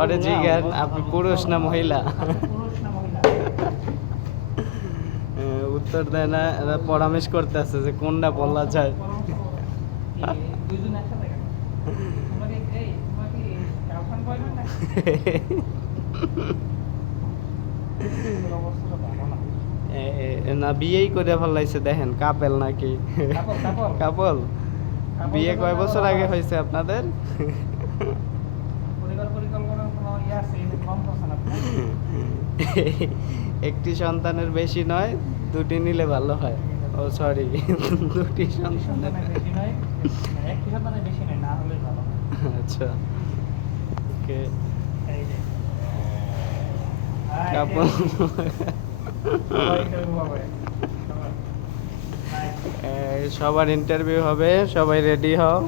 আরে জিজ্ঞান আপনি পুরুষ না মহিলা? উত্তর দেয় না, এরা পরামর্শ করতে আছে যে কোনটা বলা যায়। না বিয়েই করে ফেলাইছে, দেখেন কাপেল নাকি কাপল। বিয়ে কয় বছর আগে হয়েছে আপনাদের? একটি সন্তানের বেশি নয়, দুটি নিলে ভালো হয়। ও সরি, দুটি সন্তানের বেশি নয়, একটি সন্তানের বেশি নয়, না হলে ভালো। আচ্ছা ওকে। কাপল সবার ইন্টারভিউ হবে, সবাই রেডি হও।